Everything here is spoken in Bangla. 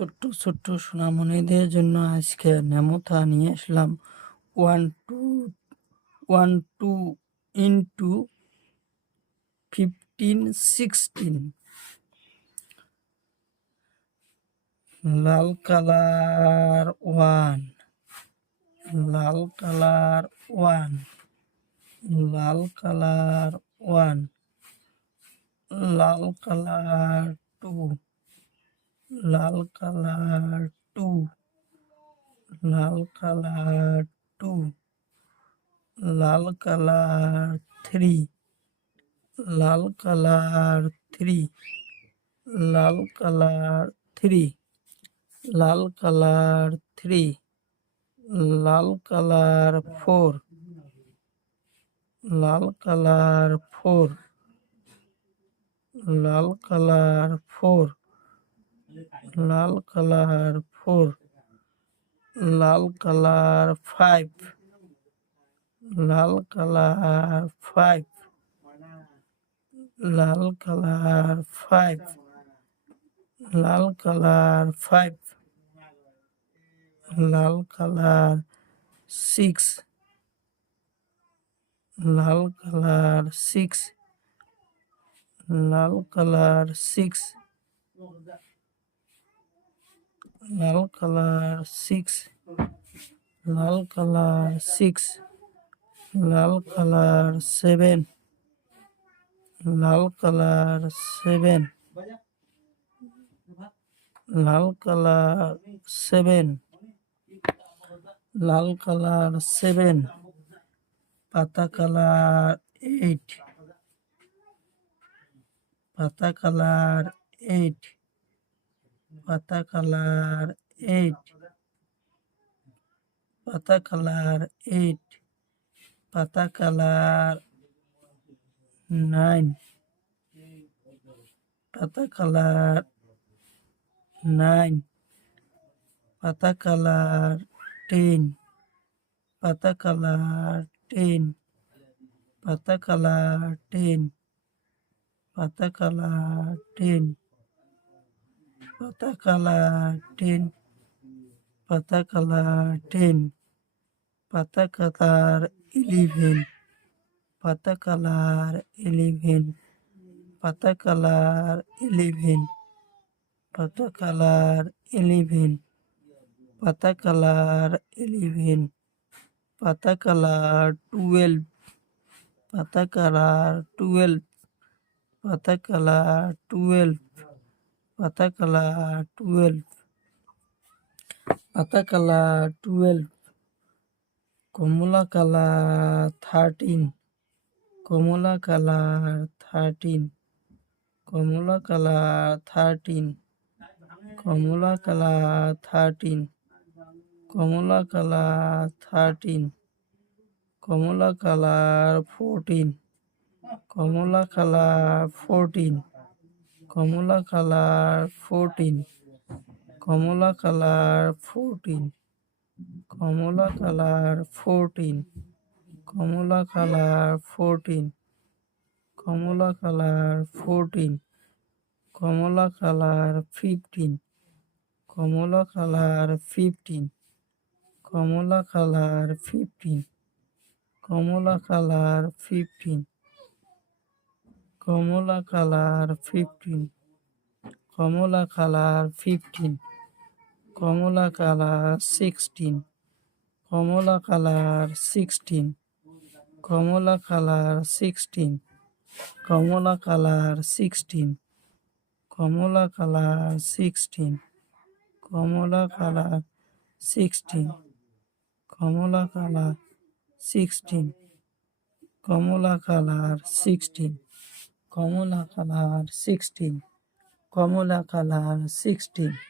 ছোট্ট ছোট্ট সোনামণিদের জন্য আজকে নেমথা নিয়ে আসলাম 1 2 ইন্টু 15 16। লাল কালার 1, লাল কালার 1, লাল কালার 1, লাল কালার 2, লাল কালার 2, লাল কালার 2, লাল কালার 3, লাল কালার 3, লাল কালার 3, লাল কালার 3, লাল কালার 4, লাল কালার 4, লাল কালার 4, লাল কালার 4, লাল কালার 5, লাল কালার 5, লাল কালার 5, লাল কালার 5, লাল কালার 6, লাল কালার 6, লাল কালার 6, লাল কালার 6, লাল কালার 6, লাল কালার 7, লাল কালার 7, লাল কালার 7, লাল কালার 7, পাতা কালার 8, পাতা কালার 8, পাতা কালার 8, পাতা কালার 8, পাতা কালার 9, পাতা কালার 9, পাতা কালার 10, পাতা কালার 10, পাতা কালার 10, পাতা কালার 10, পাতা কালার 10, পাতা কালার 10, পাতা কালার 11, পাতা কালার 11, পাতা কালার 11, পাতা কালার 11, পাতা কালার 11, পাতা কালার 12, পাতা কালার 12, পাতা কালার 12, পাতা কালার 12, পাতা কালার 12, কমলা কালার 13, কমলা কালার 13, কমলা কালার 13, কমলা কালার 13, কমলা কালার 13, কমলা কালার 14, কমলা কালার 14, কমলা কালার 14, কমলা কালার 14, কমলা কালার 14, কমলা কালার 14, কমলা কালার 14, কমলা কালার 15, কমলা কালার 15, কমলা কালার 15, কমলা কালার 15, কমলা কালার 15, কমলা কালার 15, কমলা কালার 16, কমলা কালার 16, কমলা কালার 16, কমলা কালার 16, কমলা কালার 16, কমলা কালার 16, কমলা কালার 16, কমলা কালার 16, কমলা কালার 16, কমলা কালার 16।